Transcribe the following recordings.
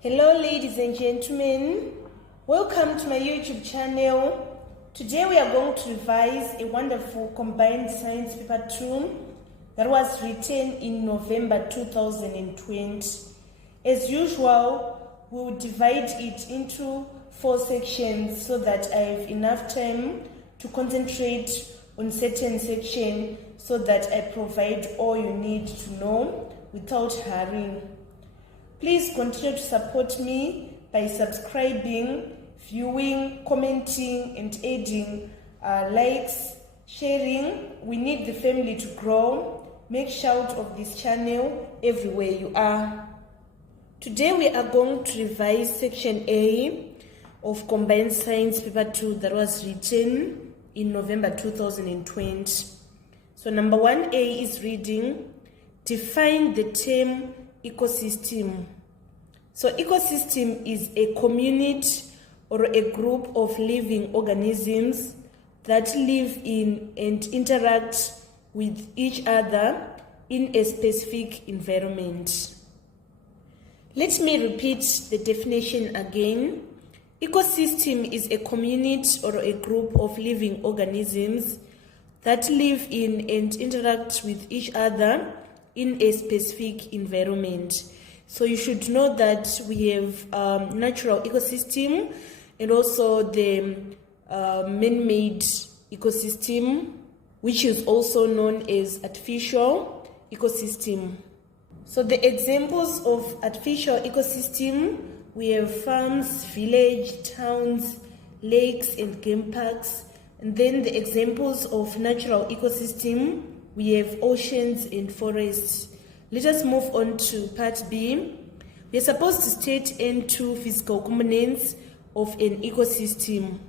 Hello ladies and gentlemen, welcome to my YouTube channel. Today we are going to revise a wonderful combined science paper 2 that was written in November 2020. As usual, we will divide it into 4 sections so that I have enough time to concentrate on certain section so that I provide all you need to know without hurrying. Please continue to support me by subscribing, viewing, commenting, and adding likes, sharing. We need the family to grow. Make shout of this channel everywhere you are. Today we are going to revise section A of Combined Science Paper 2 that was written in November 2020. So number 1A is reading, define the term ecosystem. So ecosystem is a community or a group of living organisms that live in and interact with each other in a specific environment. Let me repeat the definition again. Ecosystem is a community or a group of living organisms that live in and interact with each other in a specific environment. So you should know that we have natural ecosystem and also the man-made ecosystem, which is also known as artificial ecosystem. So the examples of artificial ecosystem, we have farms, villages, towns, lakes, and game parks. And then the examples of natural ecosystem, we have oceans and forests. Let us move on to part B. We are supposed to state N2 physical components of an ecosystem.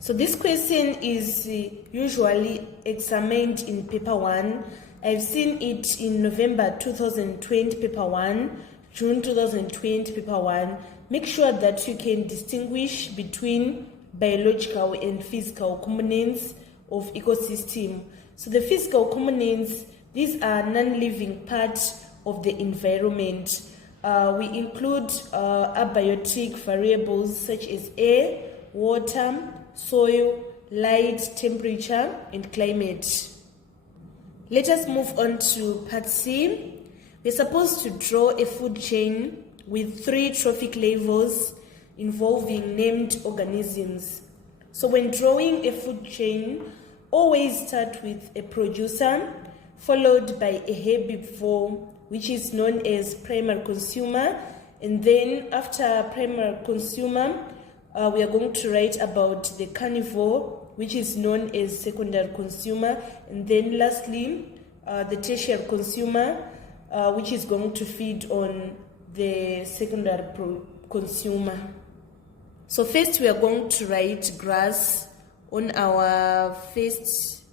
So this question is usually examined in paper 1. I've seen it in November 2020 paper 1, June 2020 paper 1. Make sure that you can distinguish between biological and physical components of ecosystem. So the physical components, these are non-living parts of the environment. We include abiotic variables such as air, water, soil, light, temperature, and climate. Let us move on to part C. We're supposed to draw a food chain with 3 trophic levels involving named organisms. So when drawing a food chain, always start with a producer, followed by a herbivore, which is known as primary consumer. And then after primary consumer, we are going to write about the carnivore, which is known as secondary consumer. And then lastly, the tertiary consumer, which is going to feed on the secondary consumer. So first we are going to write grass on our first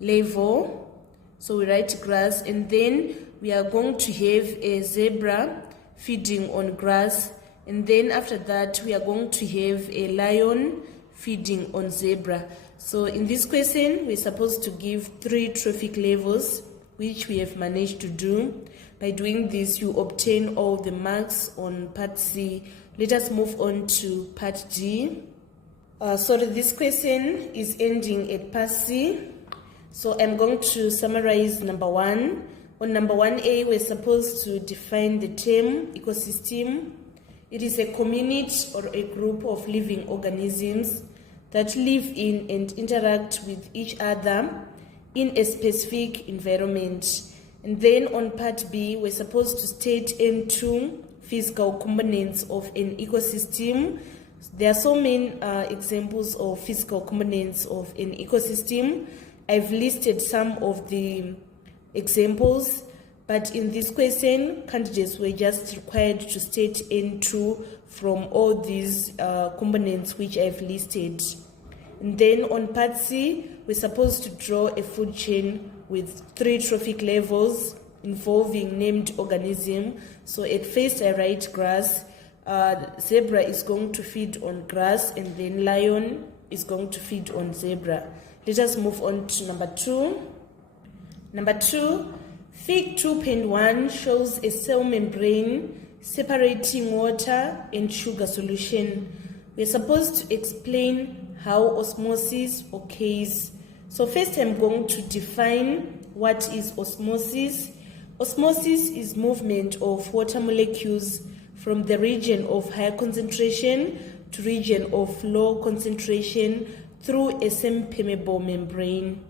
level. So we write grass, and then we are going to have a zebra feeding on grass, and then after that we are going to have a lion feeding on zebra. So in this question we're supposed to give 3 trophic levels, which we have managed to do. By doing this, you obtain all the marks on part C. Let us move on to part D. This question is ending at part C. So I'm going to summarize number 1. On number 1A, we're supposed to define the term ecosystem. It is a community or a group of living organisms that live in and interact with each other in a specific environment. And then on part B, we're supposed to state N2 physical components of an ecosystem. There are so many examples of physical components of an ecosystem. I've listed some of the examples, but in this question, candidates were just required to state N2 from all these components which I've listed. And then on part C, we're supposed to draw a food chain with 3 trophic levels involving named organism. So at first I write grass, zebra is going to feed on grass, and then lion is going to feed on zebra. Let us move on to number 2. Number 2, Fig 2.1 shows a cell membrane separating water and sugar solution. We're supposed to explain how osmosis occurs. So first I'm going to define what is osmosis. Osmosis is movement of water molecules from the region of higher concentration to region of low concentration through a semi-permeable membrane.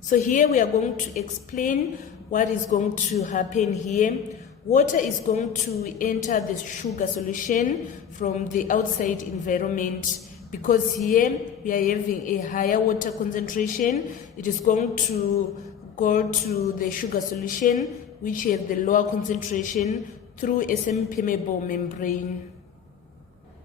So here we are going to explain what is going to happen here. Water is going to enter the sugar solution from the outside environment, because here we are having a higher water concentration. It is going to go to the sugar solution, which have the lower concentration, through a semi-permeable membrane.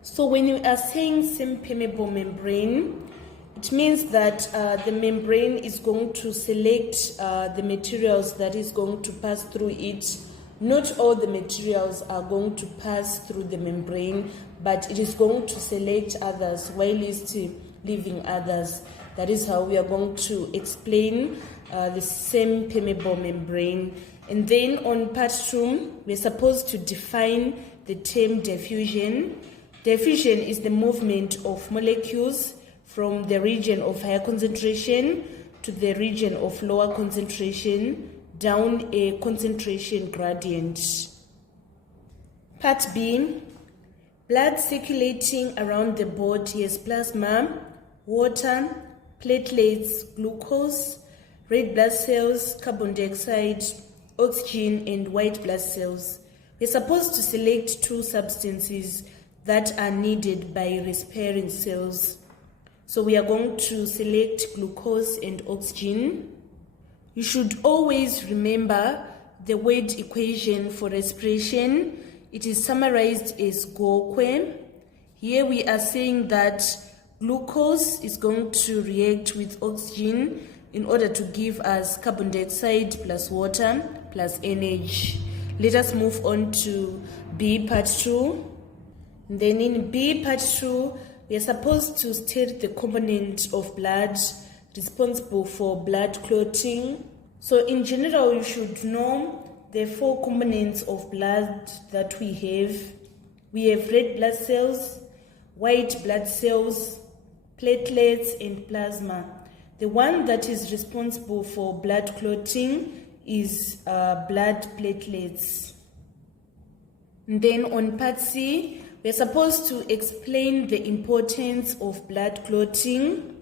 So when you are saying semi-permeable membrane, it means that the membrane is going to select the materials that is going to pass through it. Not all the materials are going to pass through the membrane, but it is going to select others while it's leaving others. That is how we are going to explain the semi-permeable membrane. And then on part 2, we're supposed to define the term diffusion. Diffusion is the movement of molecules from the region of higher concentration to the region of lower concentration down a concentration gradient. Part B, blood circulating around the body has plasma, water, platelets, glucose, red blood cells, carbon dioxide, oxygen, and white blood cells. We're supposed to select 2 substances that are needed by respiring cells. So we are going to select glucose and oxygen. You should always remember the word equation for respiration. It is summarized as GOKWE. Here we are saying that glucose is going to react with oxygen in order to give us carbon dioxide plus water plus energy. Let us move on to B part 2. Then in B part 2, we are supposed to state the component of blood responsible for blood clotting. So in general, you should know the 4 components of blood that we have. We have red blood cells, white blood cells, platelets, and plasma. The one that is responsible for blood clotting is blood platelets. And then on part C, we're supposed to explain the importance of blood clotting.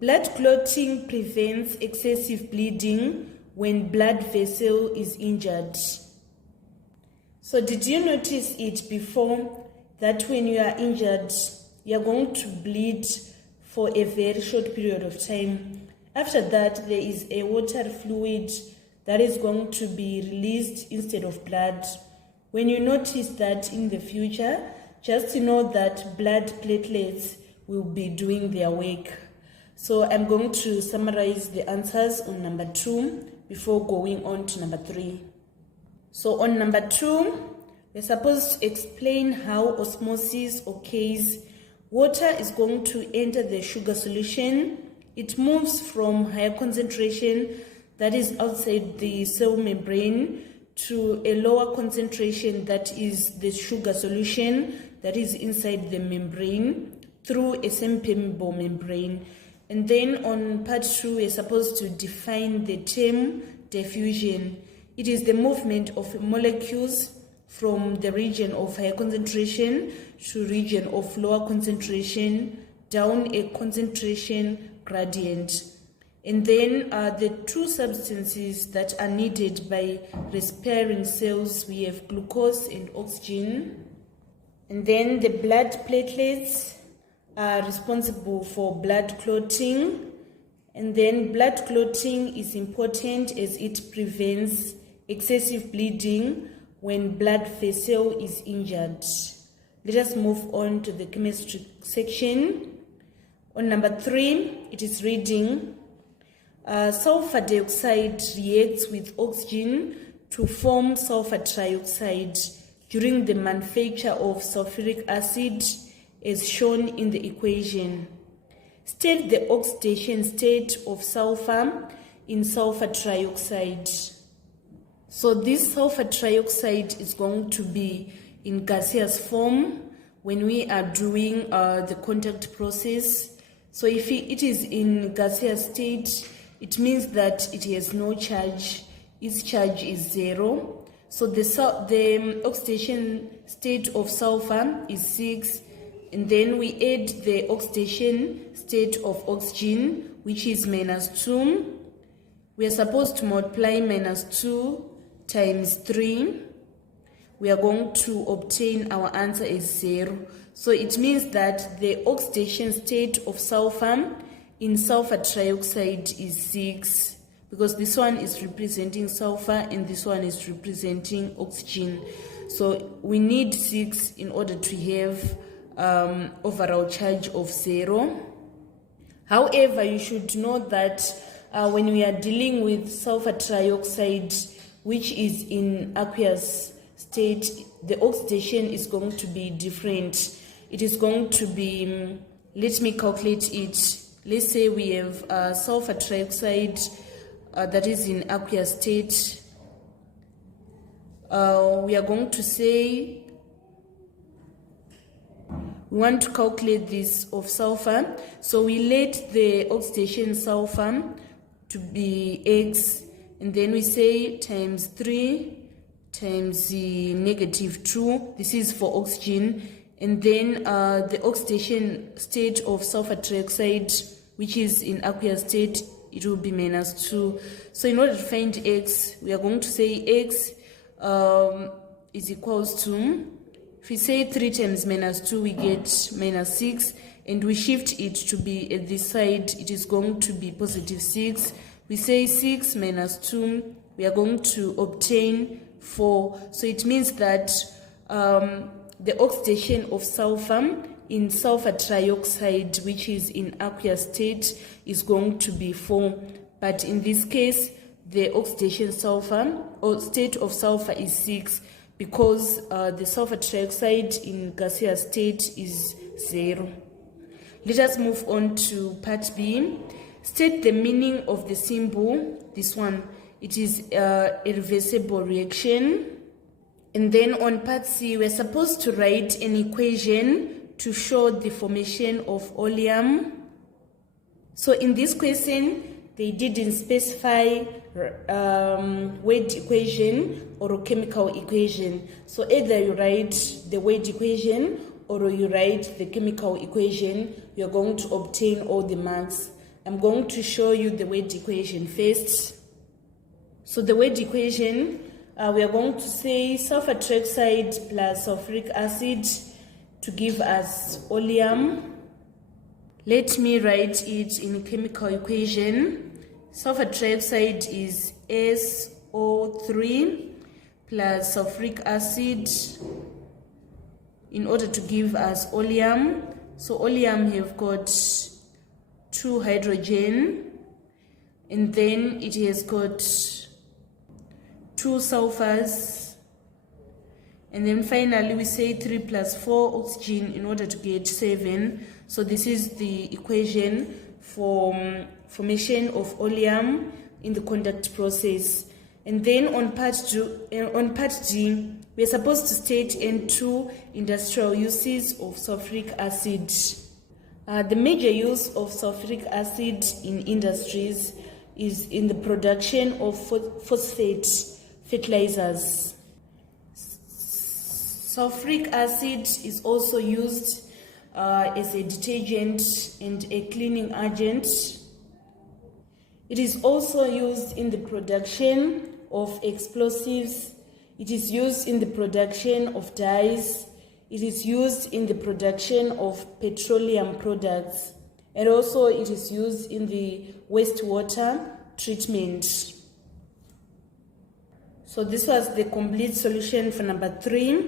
Blood clotting prevents excessive bleeding when blood vessel is injured. So did you notice it before that when you are injured, you are going to bleed for a very short period of time? After that, there is a water fluid that is going to be released instead of blood. When you notice that in the future, just know that blood platelets will be doing their work. So I'm going to summarize the answers on number 2 before going on to number 3. So on number 2, we're supposed to explain how osmosis occurs. Water is going to enter the sugar solution. It moves from higher concentration, that is outside the cell membrane, to a lower concentration, that is the sugar solution, that is inside the membrane, through a semi-permeable membrane. And then on part 2, we're supposed to define the term diffusion. It is the movement of molecules from the region of higher concentration to region of lower concentration down a concentration gradient. And then the 2 substances that are needed by respiring cells, we have glucose and oxygen. And then the blood platelets are responsible for blood clotting. And then blood clotting is important as it prevents excessive bleeding when blood vessel is injured. Let us move on to the chemistry section. On number 3, it is reading, sulfur dioxide reacts with oxygen to form sulfur trioxide during the manufacture of sulfuric acid as shown in the equation. State the oxidation state of sulfur in sulfur trioxide. So this sulfur trioxide is going to be in gaseous form when we are doing the contact process. So if it is in gaseous state, it means that it has no charge. Its charge is 0. So the oxidation state of sulfur is 6, and then we add the oxidation state of oxygen, which is -2. We are supposed to multiply -2 times 3. We are going to obtain our answer as 0. So it means that the oxidation state of sulfur in sulfur trioxide is 6, because this one is representing sulfur and this one is representing oxygen. So we need 6 in order to have overall charge of 0. However, you should know that when we are dealing with sulfur trioxide, which is in aqueous state, the oxidation is going to be different. It is going to be, let me calculate it. Let's say we have sulfur trioxide that is in aqueous state. We are going to say we want to calculate this of sulfur. So we let the oxidation sulfur to be X, and then we say times 3 times the -2. This is for oxygen. And then the oxidation state of sulfur trioxide, which is in aqueous state, it will be -2. So in order to find X, we are going to say X is equals to, if we say 3 times -2, we get -6, and we shift it to be at this side, it is going to be +6. We say 6 minus 2, we are going to obtain 4. So it means that the oxidation of sulfur in sulfur trioxide, which is in aqueous state, is going to be 4. But in this case, the oxidation sulfur or state of sulfur is 6, because the sulfur trioxide in gaseous state is 0. Let us move on to part B. State the meaning of the symbol. This one, it is a reversible reaction. And then on part C, we're supposed to write an equation to show the formation of oleum. So in this question, they didn't specify word equation or a chemical equation. So either you write the word equation or you write the chemical equation, you're going to obtain all the marks. I'm going to show you the word equation first. So the word equation, we are going to say sulfur trioxide plus sulfuric acid to give us oleum. Let me write it in chemical equation. Sulfur trioxide is SO3 plus sulfuric acid in order to give us oleum. So oleum have got 2 hydrogen, and then it has got 2 sulfurs, and then finally we say 3 plus 4 oxygen in order to get 7. So this is the equation for formation of oleum in the contact process. And then on part D, we are supposed to state N2 industrial uses of sulfuric acid. The major use of sulfuric acid in industries is in the production of phosphate fertilizers. Sulfuric acid is also used as a detergent and a cleaning agent. It is also used in the production of explosives. It is used in the production of dyes. It is used in the production of petroleum products. And also it is used in the wastewater treatment. So this was the complete solution for number 3.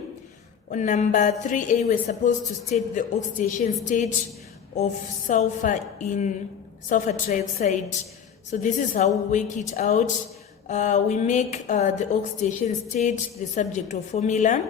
On number 3A, we're supposed to state the oxidation state of sulfur in sulfur trioxide. So this is how we work it out. We make the oxidation state the subject of formula,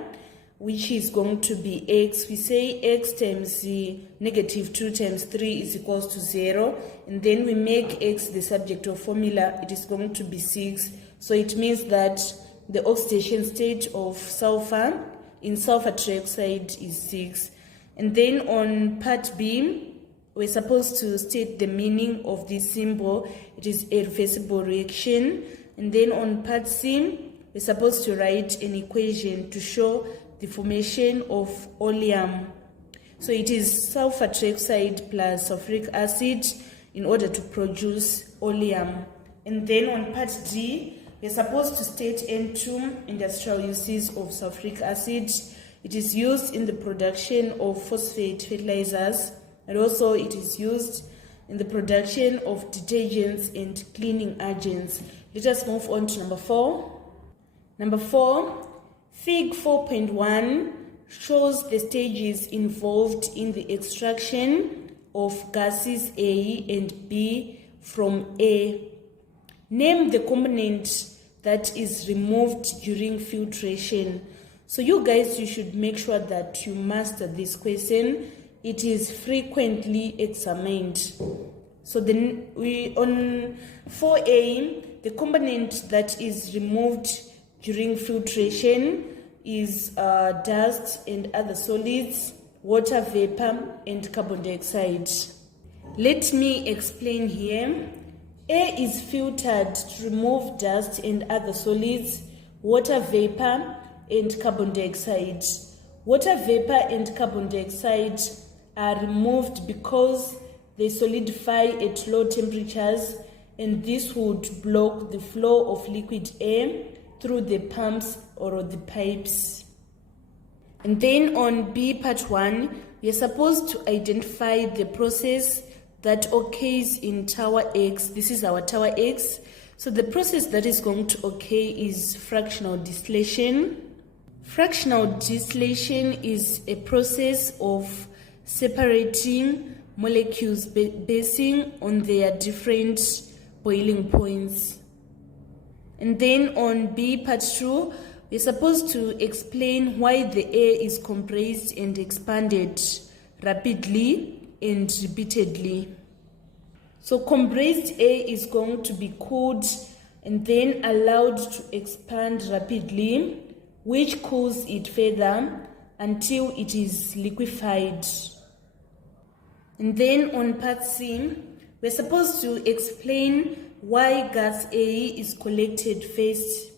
which is going to be X. We say X times the -2 times 3 is equals to 0. And then we make X the subject of formula. It is going to be 6. So it means that the oxidation state of sulfur in sulfur trioxide is 6. And then on part B, we're supposed to state the meaning of this symbol. It is a reversible reaction. And then on part C, we're supposed to write an equation to show the formation of oleum. So it is sulfur trioxide plus sulfuric acid in order to produce oleum. And then on part D, we're supposed to state N2 industrial uses of sulfuric acid. It is used in the production of phosphate fertilizers, and also it is used in the production of detergents and cleaning agents. Let us move on to number 4. Number 4, Fig 4.1 shows the stages involved in the extraction of gases A and B from A. Name the component that is removed during filtration. So you guys, you should make sure that you master this question. It is frequently examined. So then on 4A, the component that is removed during filtration is dust and other solids, water vapor, and carbon dioxide. Let me explain here. A is filtered to remove dust and other solids, water vapor, and carbon dioxide. Water vapor and carbon dioxide are removed because they solidify at low temperatures, and this would block the flow of liquid air through the pumps or the pipes. And then on B part 1, we are supposed to identify the process that occurs in tower X. This is our tower X. So the process that is going to occur is fractional distillation. Fractional distillation is a process of separating molecules basing on their different boiling points. And then on B part 2, we're supposed to explain why the air is compressed and expanded rapidly and repeatedly. So compressed air is going to be cooled and then allowed to expand rapidly, which cools it further until it is liquefied. And then on part C, we're supposed to explain why gas A is collected first.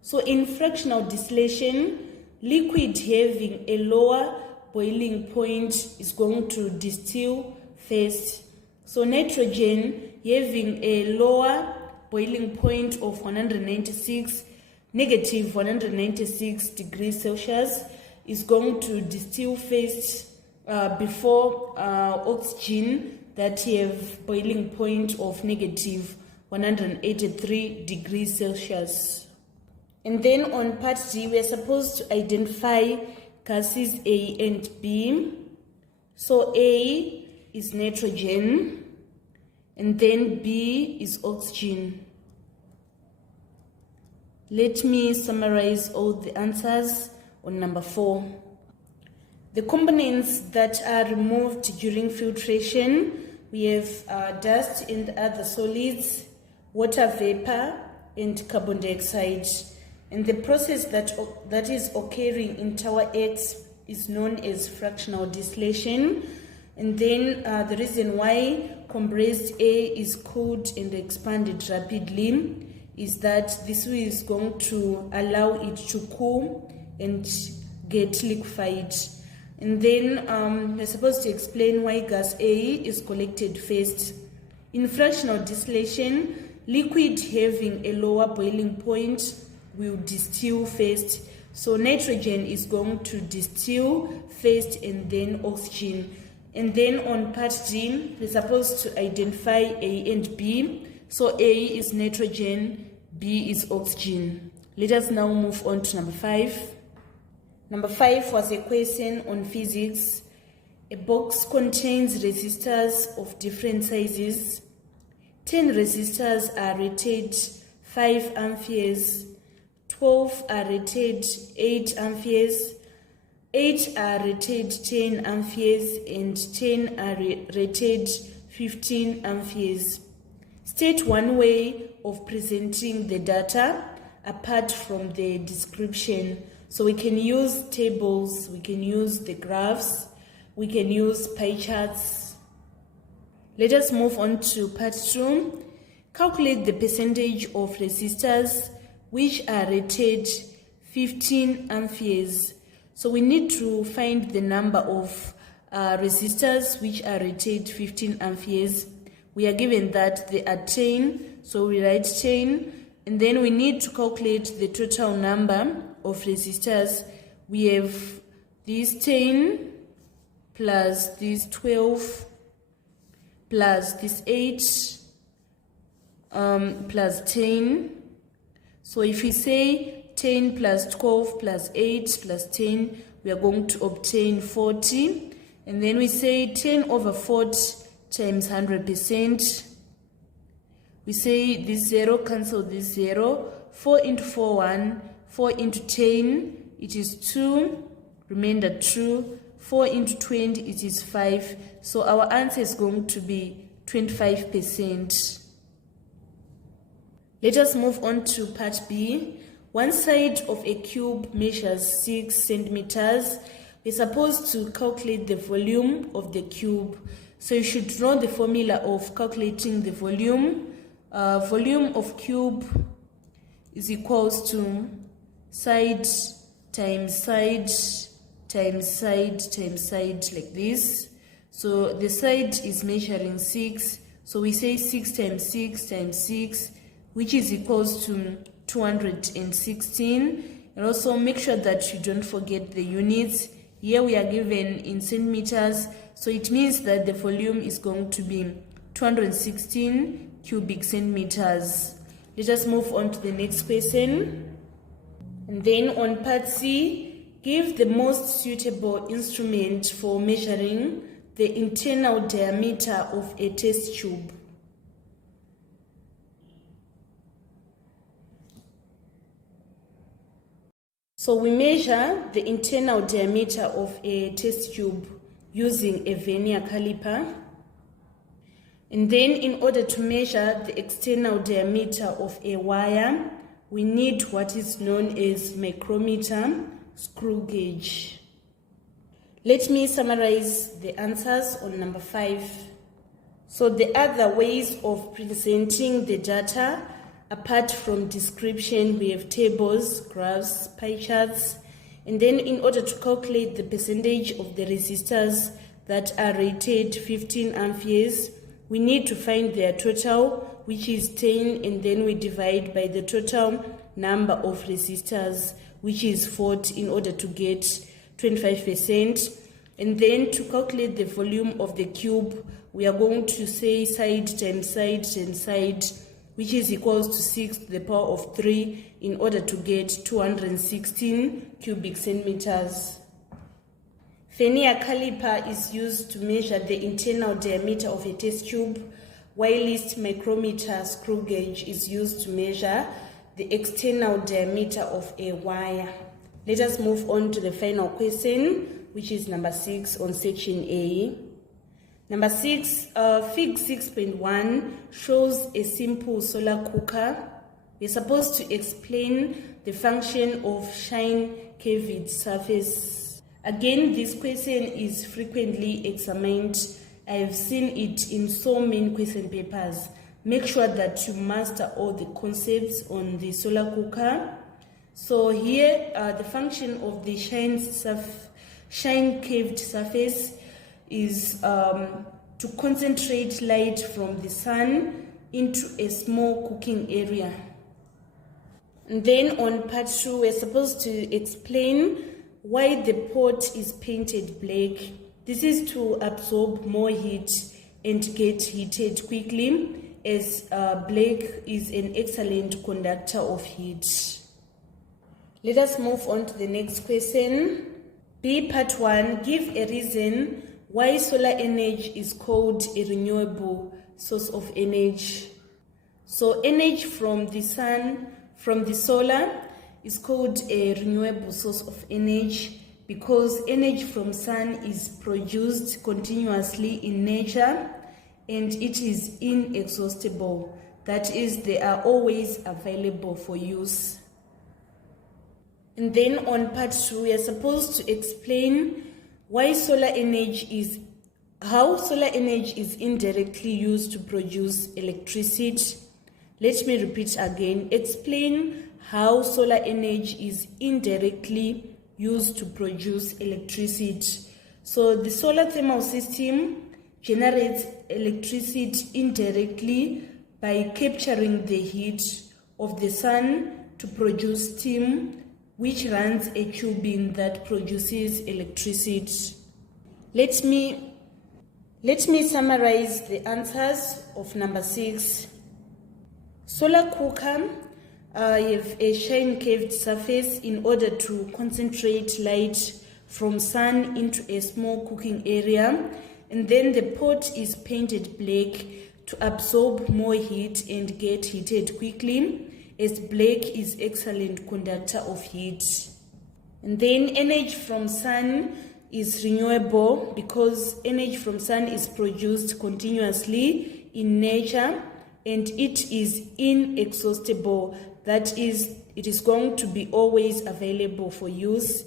So in fractional distillation, liquid having a lower boiling point is going to distill first. So nitrogen having a lower boiling point of negative 196 degrees Celsius is going to distill first before oxygen that have boiling point of negative 183 degrees Celsius. And then on part D, we are supposed to identify gases A and B. So A is nitrogen, and then B is oxygen. Let me summarize all the answers on number 4. The components that are removed during filtration, we have dust and other solids, water vapor, and carbon dioxide. And the process that is occurring in tower X is known as fractional distillation. And then the reason why compressed air is cooled and expanded rapidly is that this is going to allow it to cool and get liquefied. And then we're supposed to explain why gas A is collected first. In fractional distillation, liquid having a lower boiling point will distill first. So nitrogen is going to distill first and then oxygen. And then on part D, we're supposed to identify A and B. So A is nitrogen, B is oxygen. Let us now move on to number 5. Number 5 was a question on physics. A box contains resistors of different sizes. 10 resistors are rated 5 amperes. 12 are rated 8 amperes, 8 are rated 10 amperes, and 10 are rated 15 amperes. State one way of presenting the data apart from the description. So we can use tables, we can use the graphs, we can use pie charts. Let us move on to part 2. Calculate the percentage of resistors which are rated 15 amperes. So we need to find the number of resistors which are rated 15 amperes. We are given that they are 10, so we write 10, and then we need to calculate the total number of resistors. We have these 10 plus these 12 plus this 8 plus 10. So if we say 10 plus 12 plus 8 plus 10, we are going to obtain 40. And then we say 10 over 40 times 100%. We say this 0 cancel this 0. 4 into 4, 1. 4 into 10, it is 2. Remainder 2. 4 into 20, it is 5. So our answer is going to be 25%. Let us move on to part B. One side of a cube measures 6 centimeters. We're supposed to calculate the volume of the cube. So you should know the formula of calculating the volume. Volume of cube is equals to side times side times side times side, like this. So the side is measuring 6. So we say 6 times 6 times 6, which is equals to 216. And also make sure that you don't forget the units. Here we are given in centimeters, so it means that the volume is going to be 216 cubic centimeters. Let us move on to the next question. And then on part C, give the most suitable instrument for measuring the internal diameter of a test tube. So we measure the internal diameter of a test tube using a vernier caliper. And then in order to measure the external diameter of a wire, we need what is known as micrometer screw gauge. Let me summarize the answers on number 5. So the other ways of presenting the data, apart from description, we have tables, graphs, pie charts, and then in order to calculate the percentage of the resistors that are rated 15 amperes, we need to find their total, which is 10, and then we divide by the total number of resistors, which is 40, in order to get 25%. And then to calculate the volume of the cube, we are going to say side times side times side, which is equals to 6 to the power of 3, in order to get 216 cubic centimeters. Vernier caliper is used to measure the internal diameter of a test tube, whilst micrometer screw gauge is used to measure the external diameter of a wire. Let us move on to the final question, which is number 6 on section A. Number 6, fig 6.1 shows a simple solar cooker. We're supposed to explain the function of shine curved surface. Again, this question is frequently examined. I have seen it in so many question papers. Make sure that you master all the concepts on the solar cooker. So here, the function of the shine curved surface is to concentrate light from the sun into a small cooking area. And then on part 2, we're supposed to explain why the pot is painted black. This is to absorb more heat and get heated quickly, as black is an excellent conductor of heat. Let us move on to the next question. B, part 1, give a reason why solar energy is called a renewable source of energy. So energy from the sun, from the solar, is called a renewable source of energy because energy from sun is produced continuously in nature and it is inexhaustible. That is, they are always available for use. And then on part 2, we are supposed to explain how solar energy is indirectly used to produce electricity. Let me repeat again. Explain how solar energy is indirectly used to produce electricity. So the solar thermal system generates electricity indirectly by capturing the heat of the sun to produce steam, which runs a turbine that produces electricity. Let me summarize the answers of number 6. Solar cooker have a shine curved surface in order to concentrate light from sun into a small cooking area, and then the pot is painted black to absorb more heat and get heated quickly, as black is excellent conductor of heat. And then energy from sun is renewable because energy from sun is produced continuously in nature and it is inexhaustible. That is, it is going to be always available for use.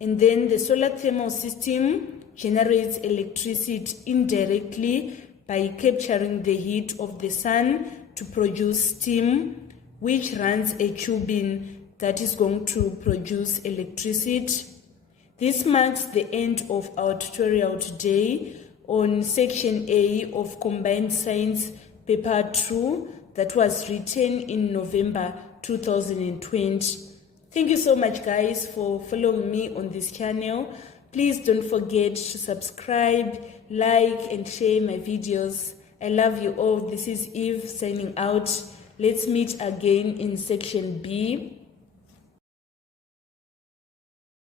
And then the solar thermal system generates electricity indirectly by capturing the heat of the sun to produce steam, which runs a turbine that is going to produce electricity. This marks the end of our tutorial today on section A of Combined Science paper 2 that was written in November 2020. Thank you so much, guys, for following me on this channel. Please don't forget to subscribe, like, and share my videos. I love you all. This is Eve signing out. Let's meet again in section B.